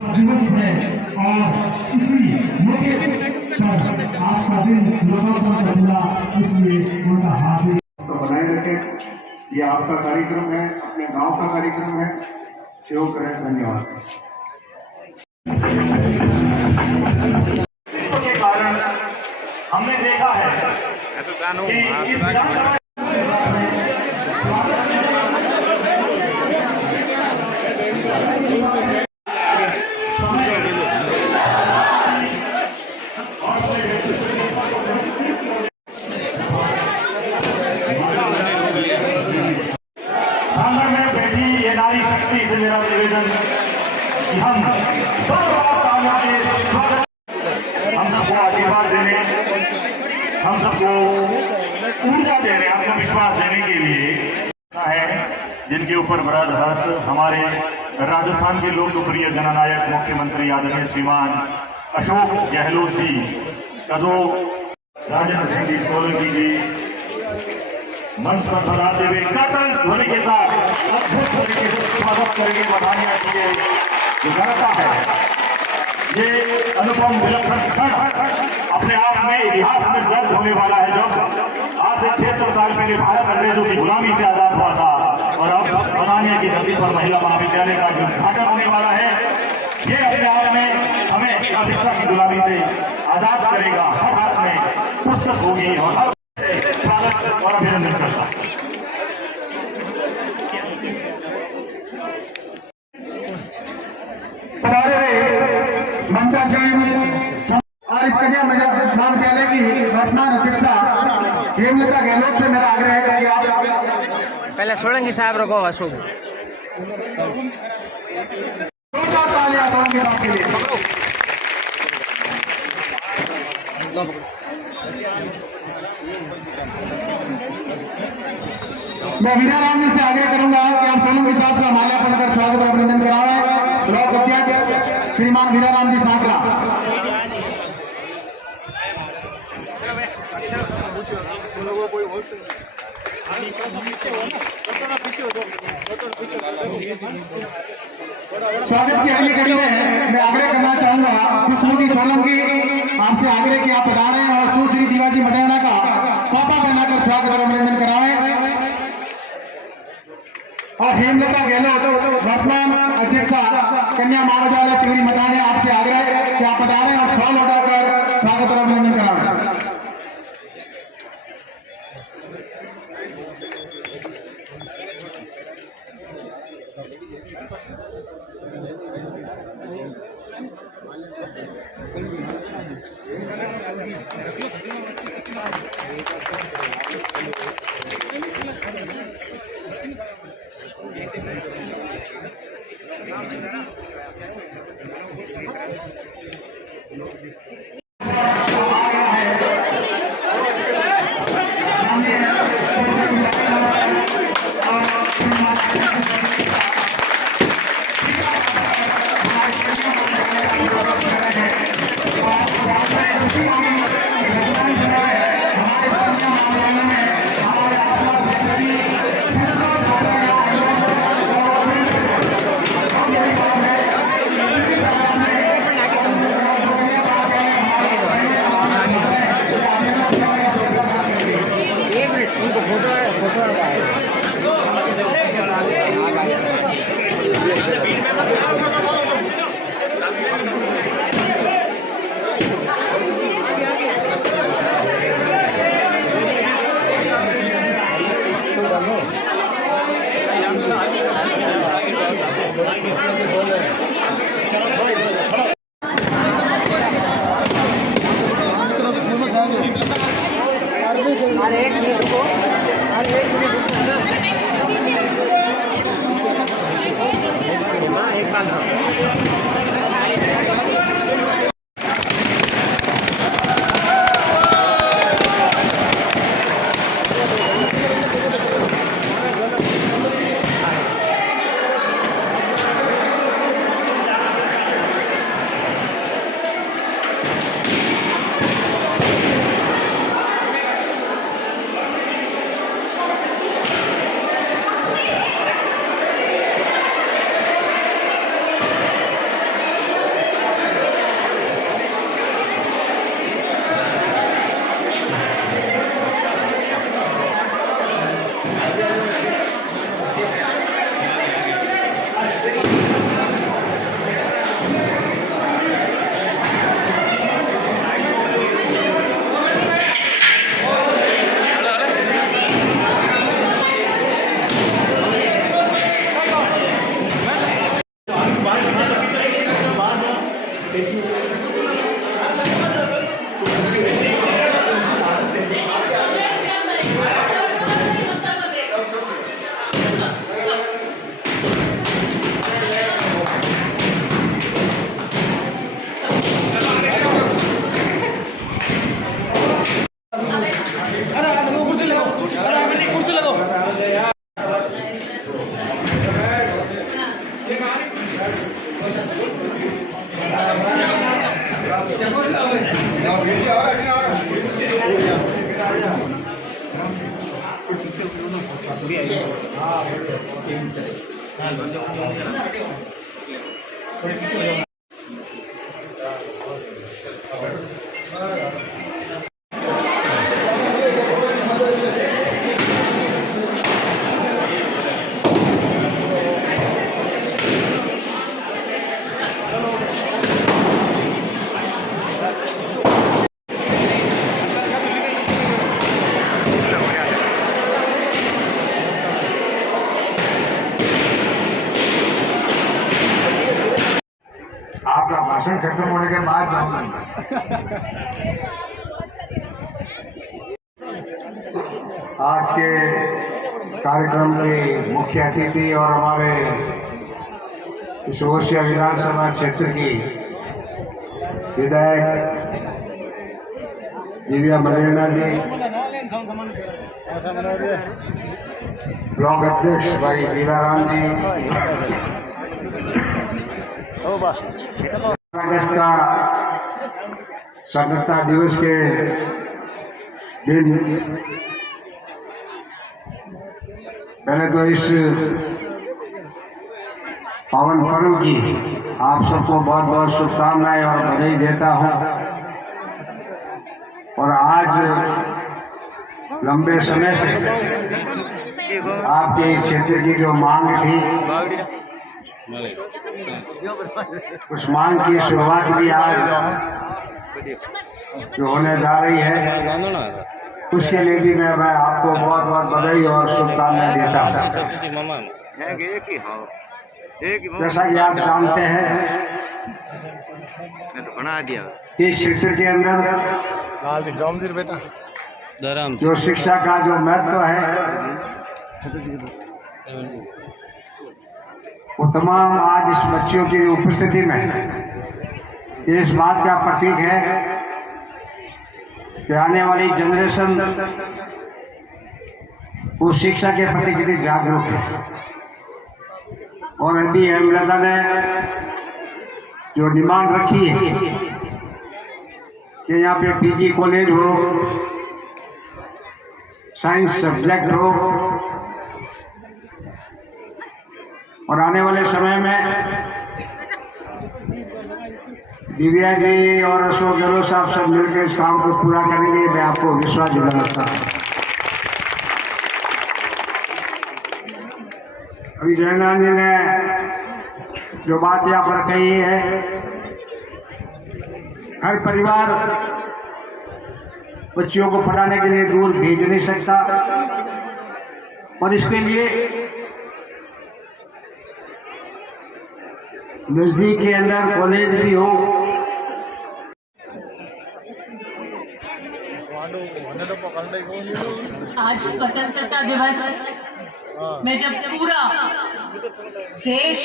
दिवस है और इसी मौके पर आज का दिन लोगों को बदला, इसलिए उनका हार्दिक तो बनाए रखें। ये आपका कार्यक्रम है, अपने गांव का कार्यक्रम है। सहयोग करें। धन्यवाद। के कारण हमने देखा है कि इस विधानसभा आंगन में बैठी ये नारी शक्ति से मेरा निवेदन कि हम सबको आशीर्वाद देने, हम सबको ऊर्जा देने, आत्मविश्वास देने के लिए है, जिनके ऊपर बर्दाश्त हमारे राजस्थान के लोकप्रिय जननायक मुख्यमंत्री आदरणीय श्रीमान अशोक गहलोत जी का जो राजेंद्र सिंह सोलंकी जी मंच पर बनाते हुए कर्तन ध्वनि के साथ अद्भुत तरीके से स्वागत करेंगे। बधाइयां दीजिए। जो करता है ये अनुपम विलक्षण क्षण अपने आप में इतिहास में दर्ज होने वाला है। जब आज से 76 साल पहले भारत अंग्रेजों की गुलामी से आजाद हुआ था और अब बनाने की धरती पर महिला महाविद्यालय का जो उद्घाटन होने वाला है, ये अपने आप में हमें शिक्षा की गुलामी से आजाद करेगा। हर हाथ में पुस्तक होगी और हर स्वागत और अभिनंदन करता हूं। और इस कन्या महाविद्यालय की वर्तमान अध्यक्षा हेमलता गहलोत से मेरा आग्रह है कि आप पहले सोलंकी साहब रखो अशोक तालियां सोलंकी साहब के लिए। मैं वीरा राम जी से आग्रह करूंगा कि आप सोलंकी साहब का माल्यार्पण कर स्वागत और अभिनंदन कराएं। ब्लॉक अध्यक्ष श्रीमान वीरा राम जी सांकला। स्वागत की अगली कड़ी में मैं आग्रह करना चाहूंगा खुशबू सोलंकी आपसे आग्रह कि आप पधारें और सुश्री दीवाजी मटियाना का साफा पहनाकर स्वागत और अभिनंदन कराएं। और हेमलता गहलोत वर्तमान अध्यक्षा कन्या महाविद्यालय तिवरी मटाने आपसे आग्रह कि आप पधारें और शॉल लौटाकर स्वागत और अभिनंदन कराएं। हमारे आपका भाषण खत्म होने के बाद जाऊंगा। आज के कार्यक्रम के मुख्य अतिथि और हमारे इस ओसिया विधानसभा क्षेत्र की विधायक दिव्या मदेना जी, ब्लॉक अध्यक्ष भाई वीराराम जी, अगस्त का स्वतंत्रता दिवस के दिन पहले तो इस पावन पर्व की आप सबको बहुत बहुत शुभकामनाएं और बधाई देता हूं। और आज लंबे समय से आपके इस क्षेत्र की जो मांग थी, उस मांग की शुरुआत भी आज जो होने जा रही है, उसके लिए भी मैं आपको बहुत बहुत बधाई और शुभकामनाएं देता हूँ। जैसा कि आप जानते हैं, इस क्षेत्र के अंदर जो शिक्षा का जो महत्व है, वो तमाम आज इस बच्चियों की उपस्थिति में ये इस बात का प्रतीक है कि आने वाली जनरेशन वो शिक्षा के प्रति कितनी जागरूक है। और अभी हेमलता ने जो डिमांड रखी है कि यहाँ पे पीजी कॉलेज हो, साइंस सब्जेक्ट हो, और आने वाले समय में दिव्या जी और अशोक गहलोत साहब सब मिलकर इस काम को पूरा करेंगे, मैं आपको विश्वास दिलाता हूँ। अभी जयनारायण जी ने जो बात यहाँ पर कही है, हर परिवार बच्चियों को पढ़ाने के लिए दूर भेज नहीं सकता, और इसके लिए नजदीक के अंदर कॉलेज भी हो। आज स्वतंत्रता दिवस में जब पूरा देश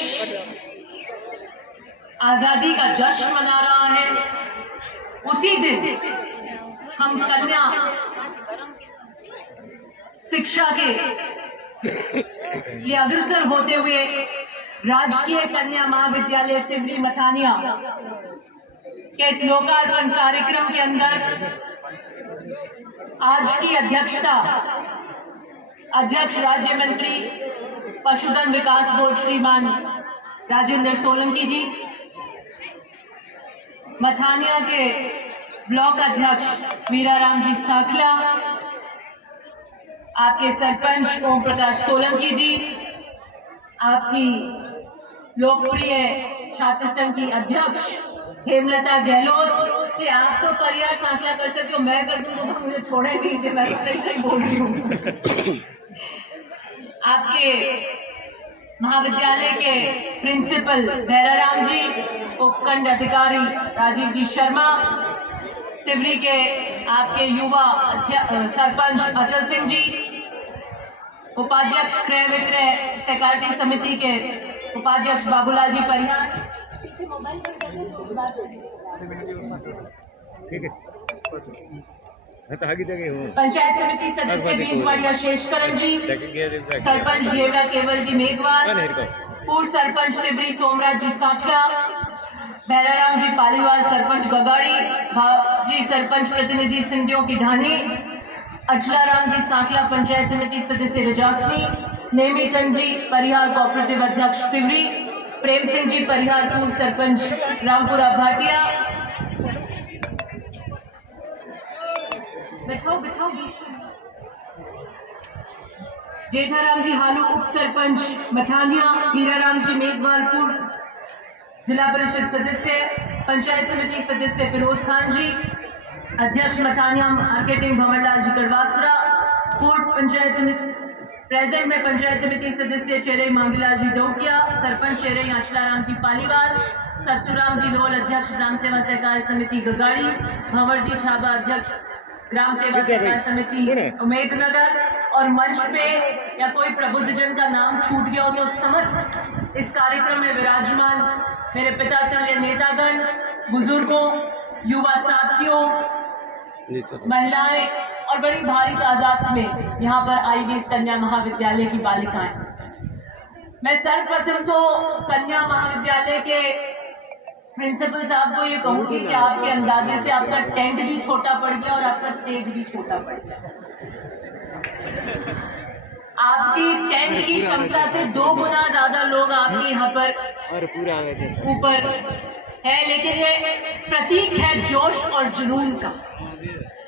आजादी का जश्न मना रहा है, उसी दिन हम कन्या शिक्षा के लिए अग्रसर होते हुए राजकीय कन्या महाविद्यालय तिवरी मथानिया के इस लोकार्पण कार्यक्रम के अंदर आज की अध्यक्षता अध्यक्ष राज्य मंत्री पशुधन विकास बोर्ड श्रीमान राजेंद्र सोलंकी जी, मथानिया के ब्लॉक अध्यक्ष वीराराम जी साखला, आपके सरपंच ओम प्रकाश सोलंकी जी, आपकी लोकप्रिय छात्र संघ की अध्यक्ष हेमलता गहलोत, से आप तो परिवार साखला कर सकते हो, मैं कर दूं तो मुझे छोड़े नहीं थे, मैं सही सही बोल रही हूँ। आपके महाविद्यालय के प्रिंसिपल भैराराम जी, उपखंड अधिकारी राजीव जी शर्मा, तिवरी के आपके युवा सरपंच अचल सिंह जी, उपाध्यक्ष क्रय विक्रय सहकारिता समिति के उपाध्यक्ष बाबूलाल जी परिहार, पंचायत समिति सदस्य बीजवाड़िया शेषकरण जी, सरपंच घेवरा केवल जी मेघवाल, पूर्व सरपंच तिवरी सोमराज जी साखला, भैराराम जी पालीवाल सरपंच गगाड़ी, भाजी सरपंच प्रतिनिधि सिंधियों की ढानी, अचलाराम जी सांखला पंचायत समिति सदस्य रजासमी, नेमीचंद जी परिहार कोऑपरेटिव अध्यक्ष तिवरी, प्रेम सिंह जी परिहार पूर्व सरपंच रामपुरा भाटिया। जेठाराम जी हालू उप सरपंच मठानिया, हीराराम जी मेघवाल पूर्व जिला परिषद सदस्य, पंचायत समिति सदस्य फिरोज खान जी, अध्यक्ष मठानिया मार्केटिंग भंवरलाल जी कड़वासरा, पूर्व पंचायत समिति प्रेजेंट में पंचायत समिति सदस्य चेरई मांगीलाल जी डोकिया, सरपंच चेरई अचलाराम जी पालीवाल, सत्तूराम जी लोल अध्यक्ष ग्राम सेवा सहकार समिति गगाड़ी, भंवर जी छाबा अध्यक्ष ग्राम सेवा सहकार समिति उमेदनगर। और मंच पे या कोई प्रबुद्धजन का नाम छूट गया हो तो समस्त इस कार्यक्रम में विराजमान मेरे पिता तुल्य नेतागण, बुजुर्गों, युवा साथियों, महिलाएं और बड़ी भारी तादाद में यहाँ पर IVS कन्या महाविद्यालय की बालिकाएं। मैं सर्वप्रथम तो कन्या महाविद्यालय के प्रिंसिपल साहब को ये कहूंगी कि आपके अंदाजे से आपका टेंट भी छोटा पड़ गया और आपका स्टेज भी छोटा पड़ गया। आपकी टेंट की क्षमता से 2 गुना ज्यादा लोग आपके यहाँ पर ऊपर है, लेकिन ये प्रतीक है जोश और जुनून का।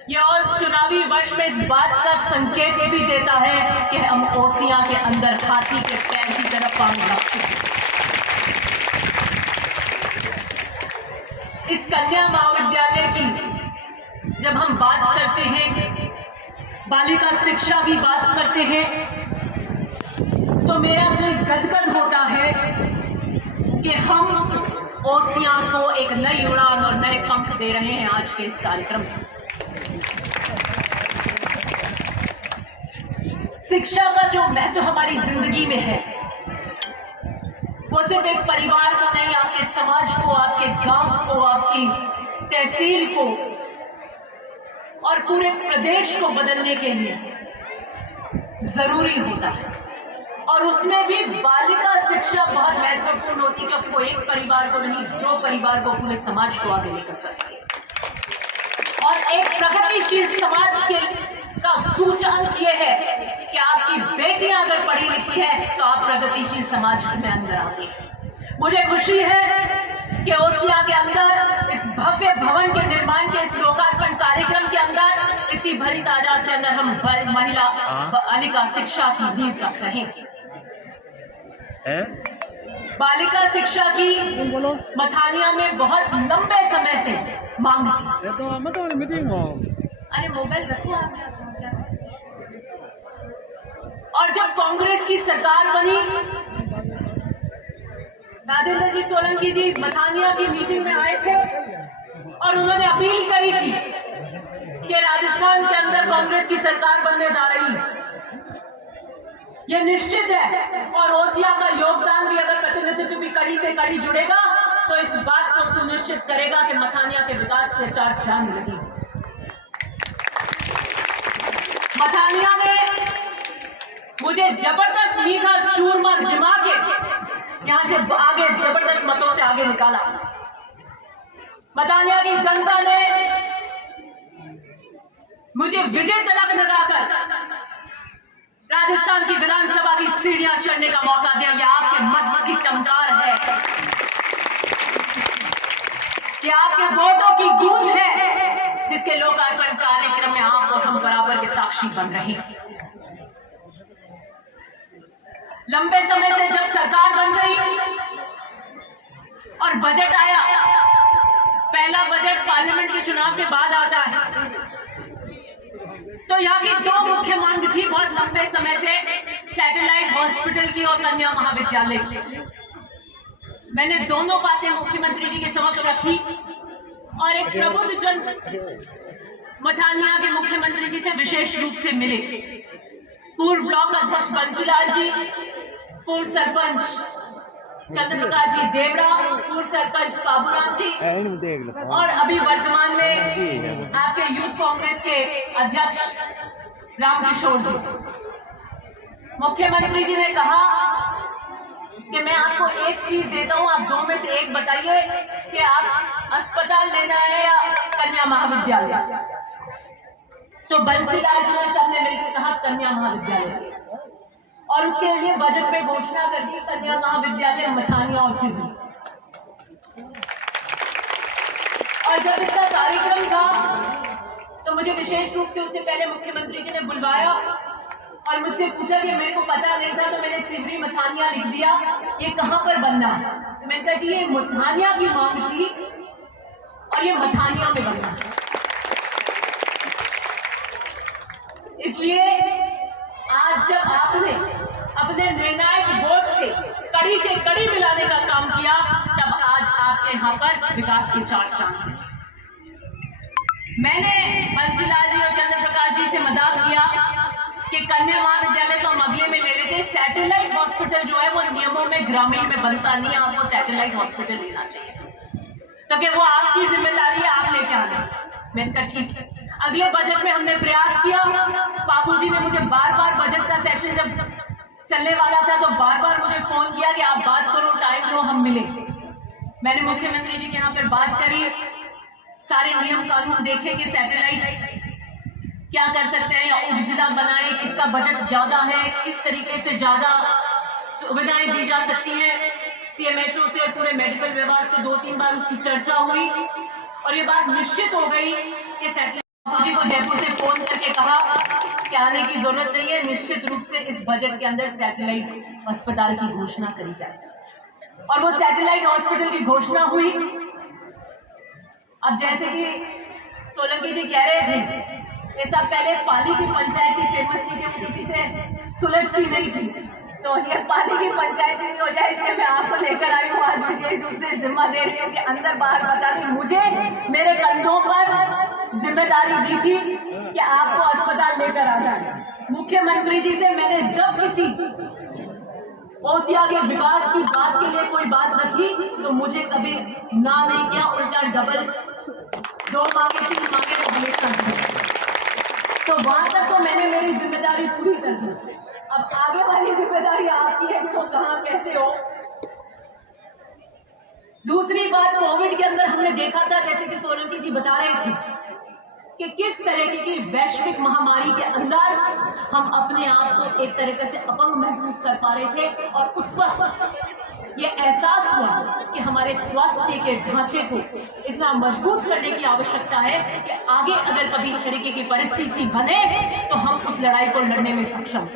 ये और चुनावी वर्ष में इस बात का संकेत भी देता है कि हम ओसियां के अंदर हाथी के पैर की तरफ पांव रखते हैं। इस कन्या महाविद्यालय की जब हम बात करते हैं, बालिका शिक्षा की बात करते हैं, तो मेरा दिल गदगद होता है कि हम ओसियां को एक नई उड़ान और नए पंख दे रहे हैं आज के इस कार्यक्रम से। शिक्षा का जो महत्व हमारी जिंदगी में है वो सिर्फ एक परिवार को नहीं, आपके समाज को, आपके गांव को, आपकी तहसील को और पूरे प्रदेश को बदलने के लिए जरूरी होता है। और उसमें भी बालिका शिक्षा बहुत महत्वपूर्ण होती है, क्योंकि वो एक परिवार को नहीं, 2 परिवार को, पूरे समाज को आगे लेकर चलती है। और एक प्रगतिशील समाज के का सूचकांक ये है कि आपकी बेटियां अगर पढ़ी लिखी है तो आप प्रगतिशील समाज में अंदर आती हैं। मुझे खुशी है कि ओसियां के अंदर इस भव्य भवन के निर्माण के इस लोकार्पण कार्यक्रम के अंदर इतनी भरी तादाद के अंदर हम महिला बालिका शिक्षा की नींव रख रहे हैं। बालिका शिक्षा की मथानिया में बहुत लंबे समय से मांग थी। अरे मोबाइल रखो आप। और जब कांग्रेस की सरकार बनी, राजेंद्र जी सोलंकी जी मथानिया की मीटिंग में आए थे और उन्होंने अपील करी थी कि राजस्थान के अंदर कांग्रेस की सरकार बनने जा रही है। यह निश्चित है और ओसियां का योगदान भी, अगर प्रतिनिधित्व भी कड़ी से कड़ी जुड़ेगा तो इस बात को सुनिश्चित करेगा कि मथानिया के विकास के 4 चांद लगी। मथानिया ने मुझे जबरदस्त मीठा चूरमा जमा के यहां से आगे जबरदस्त मतों से आगे निकाला। मथानिया की जनता ने मुझे विजय तिलक लगाकर राजस्थान की विधानसभा की सीढ़ियां चढ़ने का मौका दिया। यह आपके मत की चमकार है, यह आपके वोटों की गूंज है, जिसके लोकार्पण कार्यक्रम में आप और हम बराबर के साक्षी बन रहे हैं। लंबे समय से जब सरकार बन रही और बजट आया, पहला बजट पार्लियामेंट के चुनाव के बाद आता है, तो यहाँ की 2 मुख्य मांग थी बहुत लंबे समय से, सैटेलाइट हॉस्पिटल की और कन्या महाविद्यालय की। मैंने दोनों बातें मुख्यमंत्री जी के समक्ष रखी और एक प्रबुद्ध जन मथानिया के मुख्यमंत्री जी से विशेष रूप से मिले। पूर्व ब्लॉक अध्यक्ष बंसीलाल जी, पूर्व सरपंच चंद्रप्रकाश जी देवड़ा, पूर्व सरपंच बाबूराम जी और अभी वर्तमान में आपके यूथ कांग्रेस के अध्यक्ष रामकिशोर जी। मुख्यमंत्री जी ने कहा कि मैं आपको एक चीज देता हूं, आप दो में से एक बताइए कि आप अस्पताल लेना है या कन्या महाविद्यालय। तो बंसीलाल जी ने सबने मिलकर कहा कन्या महाविद्यालय, और उसके लिए बजट में घोषणा कर दी कन्या महाविद्यालय मथानिया और तिवरी। और जब इसका कार्यक्रम था तो मुझे विशेष रूप से उससे पहले मुख्यमंत्री जी ने बुलवाया और मुझसे पूछा कि मेरे को पता नहीं था, तो मैंने तिवरी मथानिया लिख दिया, ये कहां पर बनना है। तो मैंने कहा जी ये मथानिया की मांग थी और ये मथानिया में बनना। इसलिए आज जब आपने अपने निर्णायक वोट से कड़ी मिलाने का काम किया, तब आज आपके यहाँ पर विकास के चार चांद हैं। मैंने बंसीलाल जी और चंद्र प्रकाश जी से मजाक किया कि कन्या महाविद्यालय तो हम अगले में ले लेते, सैटेलाइट हॉस्पिटल जो है वो नियमों में ग्रामीण में बनता नहीं है, आपको सैटेलाइट हॉस्पिटल लेना चाहिए। तो क्या वो आपकी जिम्मेदारी है, आप लेके आना। मैंने कहा ठीक है। अगले बजट में हमने प्रयास किया। बाबूजी ने मुझे बार बार बजट का सेशन जब चलने वाला था तो बार बार मुझे फोन किया कि आप बात करो, टाइम लो, हम मिले। मैंने मुख्यमंत्री जी के यहाँ पर बात करी, सारे नियम कानून देखे कि सैटेलाइट क्या कर सकते हैं या उपजिला बनाए, किसका बजट ज्यादा है, किस तरीके से ज्यादा सुविधाएं दी जा सकती हैं। सीएमएचओ से, पूरे मेडिकल विभाग से 2-3 बार उसकी चर्चा हुई और ये बात निश्चित हो गई कि सैटेलाइट जी को जयपुर से फोन करके कहा कि आने की जरूरत नहीं है, निश्चित रूप से इस बजट के अंदर सैटेलाइट अस्पताल की घोषणा करी जाएगी। और वो सैटेलाइट हॉस्पिटल की घोषणा हुई। अब जैसे कि सोलंकी जी कह रहे थे, ये सब पहले पाली की पंचायत की फेमस थी कि वो किसी से सुलझती नहीं थी, तो ये पाली की पंचायत नहीं हो जाए, इसलिए मैं आपको लेकर आई हूँ आज विशेष रूप से जिम्मा दे रही हूँ कि अंदर बाहर बता दी। मुझे मेरे कंधों पर जिम्मेदारी दी थी कि आपको अस्पताल लेकर आना है। मुख्यमंत्री जी से मैंने जब किसी ओसिया के विकास की बात के लिए कोई बात रखी तो मुझे कभी ना नहीं किया, उल्टा डबल 2 मांगे 3 मांगे तो हमेशा दी। तो वहां तक तो मैंने मेरी जिम्मेदारी पूरी कर दी। अब आगे वाली जिम्मेदारी आपकी है, तो कहां कैसे हो। दूसरी बात, कोविड के अंदर हमने देखा था, जैसे कि सोलंकी जी बता रहे थे, कि किस तरीके की वैश्विक महामारी के अंदर हम अपने आप को एक तरीके से अपंग महसूस कर पा रहे थे। और उस वक्त ये एहसास हुआ कि हमारे स्वास्थ्य के ढांचे को इतना मजबूत करने की आवश्यकता है कि आगे अगर कभी इस तरीके की परिस्थिति बने तो हम उस लड़ाई को लड़ने में सक्षम।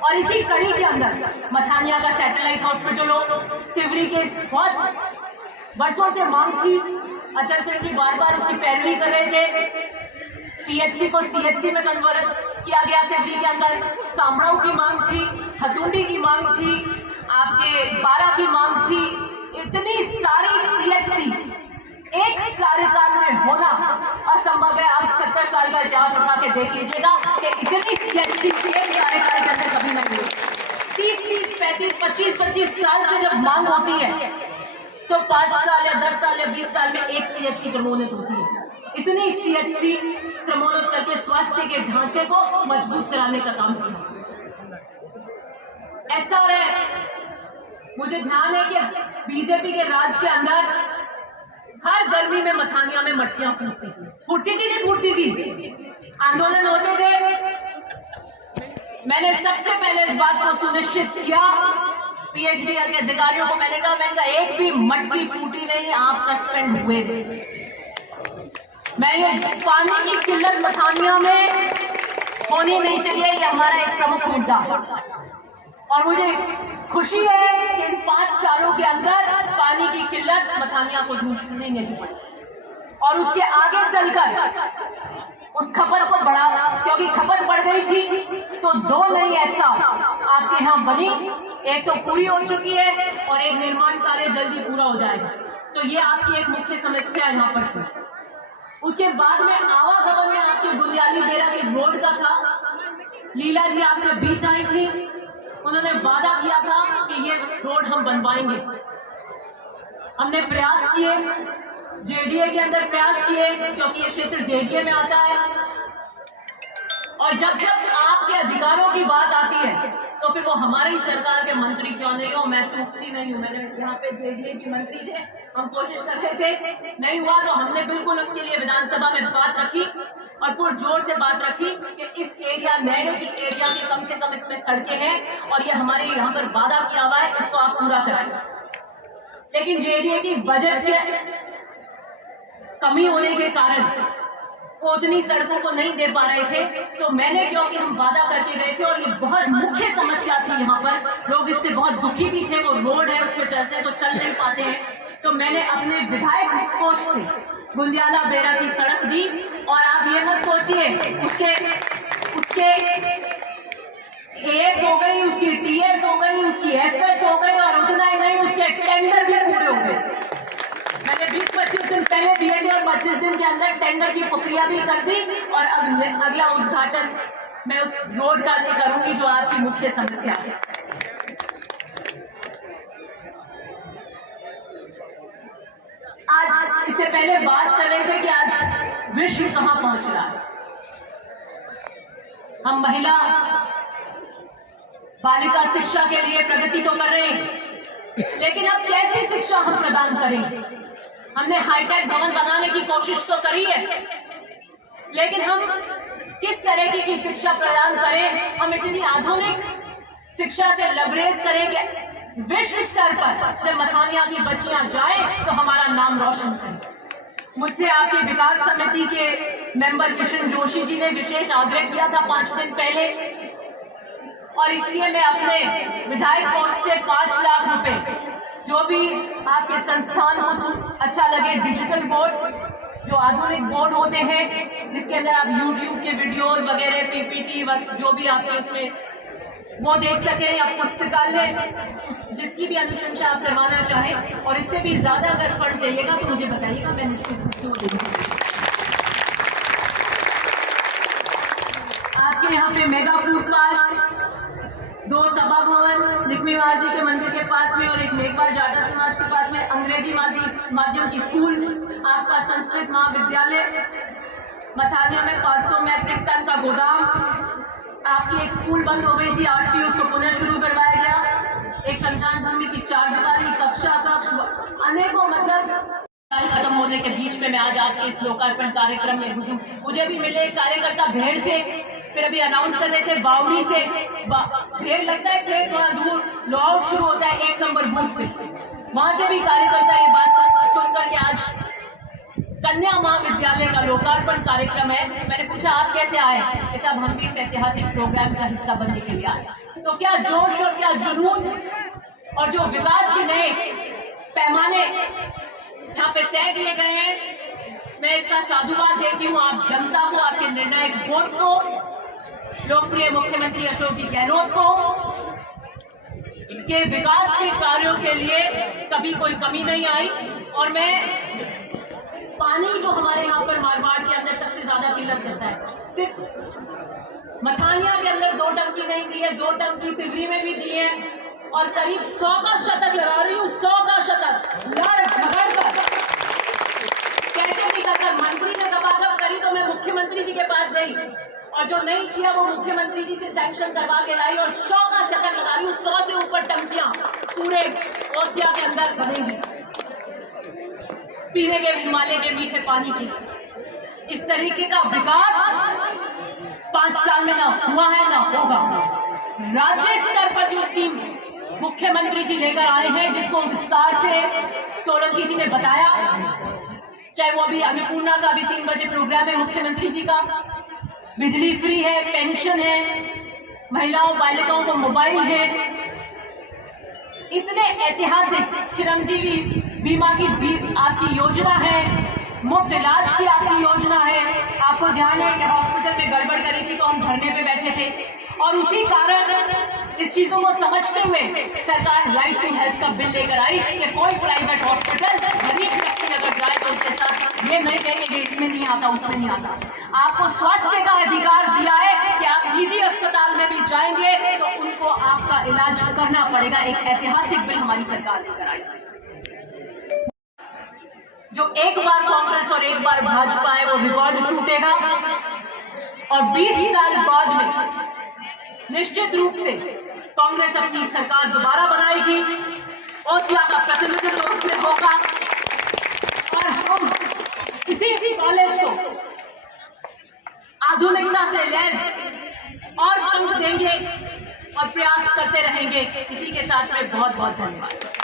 और इसी कड़ी के अंदर मथानिया का सैटेलाइट हॉस्पिटल हो, तिवरी के बहुत वर्षों से मांग थी, अचल सिंह जी बार बार उसकी पैरवी कर रहे थे। पीएचसी को सीएचसी में कन्वर्ट किया गया तिवरी के अंदर। सामड़ाऊ की मांग थी, हथुंडी की मांग थी, आपके 12 की मांग थी। इतनी सारी सीएचसी एक कार्यकाल में होना असंभव है। आप 70 साल का इतिहास उठा के देख लीजिएगा कि इतनी सीएचसी एक कार्यकाल के अंदर कभी नहीं हुई। 30-30, 35, 25-25 साल से जब मांग होती है तो 5 साल या 10 साल या 20 साल में एक सीएचसी क्रमोन्नत होती है। इतनी सीएचसी क्रमोन्नत करके स्वास्थ्य के ढांचे को मजबूत कराने का काम किया। ऐसा है, मुझे ध्यान है कि बीजेपी के राज के अंदर हर गर्मी में मथानिया में मटकियां फूटती थी। फूटती थी नहीं फूटती थी, आंदोलन होते थे। मैंने सबसे पहले इस बात को सुनिश्चित किया, पीएचडी के अधिकारियों को मैंने कहा एक भी मटकी फूटी नहीं, आप सस्पेंड हुए थे। मैं ये पानी की किल्लत मथानिया में होनी नहीं चाहिए, ये हमारा एक प्रमुख मुद्दा है। और मुझे खुशी है कि इन 5 सालों के अंदर पानी की किल्लत मथानिया को जूझनी नहीं पड़ी। और उसके आगे चलकर उस खपत को बढ़ा, क्योंकि खपत बढ़ गई थी तो 2 नई ऐसा आपके यहाँ बनी, एक तो पूरी हो चुकी है और एक निर्माण कार्य जल्दी पूरा हो जाएगा। तो ये आपकी एक मुख्य समस्या यहाँ पर थी। उसके बाद में आवागमन में आपके गुंजाली बेरा के रोड का था। लीला जी आपके बीच आई थी, उन्होंने वादा किया था कि ये रोड हम बनवाएंगे। हमने प्रयास किए, जेडीए के अंदर प्रयास किए, क्योंकि ये क्षेत्र जेडीए में आता है। और जब जब आपके अधिकारों की बात आती है तो फिर वो हमारी सरकार के मंत्री क्यों नहीं हो? मैं चूकती नहीं हूँ। मैंने यहाँ पे जेडीए की मंत्री थे, हम कोशिश कर रहे थे, नहीं हुआ तो हमने बिल्कुल उसके लिए विधानसभा में बात रखी और पुरजोर से बात रखी कि इस एरिया मैग्नेटिक एरिया की कम से कम इसमें सड़कें हैं और ये हमारे यहाँ पर वादा किया हुआ है, इसको आप पूरा कराइए। लेकिन जेडीए की बजट के कमी होने के कारण वो उतनी सड़कों को नहीं दे पा रहे थे। तो मैंने, क्योंकि हम वादा करके गए थे और ये बहुत मुख्य समस्या थी, यहाँ पर लोग इससे बहुत दुखी भी थे, वो रोड है उस पर चलते हैं तो चल नहीं पाते हैं, तो मैंने अपने विधायक कोष से गुंदियाला बेरा की सड़क दी। और आप ये मत सोचिए उसके एएस हो गई, उसकी टीएस हो गई, उसकी एफएस हो गई और उतना ही नहीं, उसके टेंडर भी पूरे हो गए। मैंने 20-25 दिन पहले दिए थे और 25 दिन के अंदर टेंडर की प्रक्रिया भी कर दी और अब अगला उद्घाटन मैं उस रोड का करूंगी जो आपकी मुख्य समस्या है। आज इससे पहले बात कर रहे थे कि आज विश्व कहां पहुंच रहा है। हम महिला बालिका शिक्षा के लिए प्रगति तो कर रहे हैं, लेकिन अब कैसी शिक्षा हम प्रदान करें? हमने हाईटेक भवन बनाने की कोशिश तो करी है, लेकिन हम किस तरह की शिक्षा प्रदान करें? हम इतनी आधुनिक शिक्षा से लबरेज करें कि विश्व स्तर पर जब मथानिया की बच्चियां जाएं तो हमारा नाम रोशन करें। मुझसे आपके विकास समिति के मेंबर किशन जोशी जी ने विशेष आग्रह किया था 5 दिन पहले, और इसलिए मैं अपने विधायक कोष से 5 लाख रुपए, जो भी आपके संस्थान को अच्छा लगे, डिजिटल बोर्ड, जो आधुनिक बोर्ड होते हैं जिसके अंदर आप YouTube के वीडियोस वगैरह, पीपीटी जो भी आपके उसमें वो देख सके, या पुस्तकालय जिसकी भी अनुशंसा आप करवाना चाहें, और इससे भी ज्यादा अगर फंड चाहिएगा तो मुझे बताइएगा, मैं निश्चित रूप से वो दे दूंगी। आपके यहाँ पे मेगा फूड पार्क, 2 सभा भवन, लिखमीवार जी के मंदिर के पास में और एक मेघवाल जाटा समाज के पास में अंग्रेजी माध्यम की स्कूल, आपका संस्कृत महाविद्यालय, मथानिया में 500 मैट्रिक टन का गोदाम, आपकी एक स्कूल बंद हो गई थी 8वीं, उसको पुनः शुरू करवाया गया, एक शमशान भूमि की 4 दीवारी कक्षा कक्ष, अनेकों मतलब खत्म होने के बीच में मैं आज आपके इस लोकार्पण कार्यक्रम में हुजूम। मुझे भी मिले कार्यकर्ता भेड़ से, फिर अभी अनाउंस कर रहे थे बावड़ी से, भेड़ लगता है खेत थोड़ा दूर, लॉकआउट शुरू होता है 1 नंबर बूथ पे, वहां से भी कार्यकर्ता ये बात सुनकर के आज कन्या महाविद्यालय का लोकार्पण कार्यक्रम है। मैंने पूछा आप कैसे आए? साहब हम भी इस ऐतिहासिक प्रोग्राम का हिस्सा बनने के लिए आए। तो क्या जोश और क्या जुनून और जो विकास के नए पैमाने यहाँ पे तय किए गए हैं, मैं इसका साधुवाद देती हूँ आप जनता को, आपके निर्णायक वोट को, लोकप्रिय मुख्यमंत्री अशोक जी गहलोत को, के विकास के कार्यों के लिए कभी कोई कमी नहीं आई। और मैं पानी जो हमारे यहाँ पर मारवाड़ के अंदर सबसे ज्यादा किल्लत करता है, सिर्फ मथानिया के अंदर 2 टंकी नहीं दी है, 2 टंकी तिगरी में भी दी है, और करीब 100 का शतक लगा रही हूँ, 100 का शतक लड़ झगड़ कर, कैसे भी कर, मंत्री ने दबादब करी तो मैं मुख्यमंत्री जी के पास गई, और जो नहीं किया वो मुख्यमंत्री जी से सैंक्शन करवा के लाई, और 100 का शतक लगा रही हूँ, 100 से ऊपर टंकियां पूरे ओसिया के अंदर बनेगी पीने के हिमालय के मीठे पानी की। इस तरीके का विकास 5 साल में ना हुआ है ना होगा। राज्य स्तर पर जो स्कीम्स मुख्यमंत्री जी लेकर आए हैं, जिसको विस्तार से सोलंकी जी ने बताया, चाहे वो अभी अन्नपूर्णा का भी 3 बजे प्रोग्राम है मुख्यमंत्री जी का, बिजली फ्री है, पेंशन है, महिलाओं बालिकाओं को मोबाइल है, इतने ऐतिहासिक चिरंजीवी बीमा की आपकी योजना है, मुफ्त इलाज की आपकी योजना है। आपको ध्यान है कि हॉस्पिटल में गड़बड़ करी थी तो हम धरने पे बैठे थे, और उसी कारण इस चीजों को समझते हुए सरकार राइट टू हेल्थ का बिल लेकर आई कि कोई प्राइवेट हॉस्पिटल गरीब व्यक्ति अगर जाए तो उसके साथ ये नहीं कहेंगे इसमें नहीं आता उसमें नहीं आता। आपको स्वास्थ्य का अधिकार दिया है कि आप निजी अस्पताल में भी जाएंगे तो उनको आपका इलाज करना पड़ेगा। एक ऐतिहासिक बिल हमारी सरकार लेकर आई, जो एक बार कांग्रेस और एक बार भाजपा है वो रिकॉर्ड टूटेगा, और 20 साल बाद में निश्चित रूप से कांग्रेस अपनी सरकार दोबारा बनाएगी, ओसिया का प्रतिनिधित्व उसमें होगा और हम किसी भी कॉलेज को आधुनिकता से लैस और पंख देंगे और प्रयास करते रहेंगे। इसी के साथ में बहुत बहुत धन्यवाद।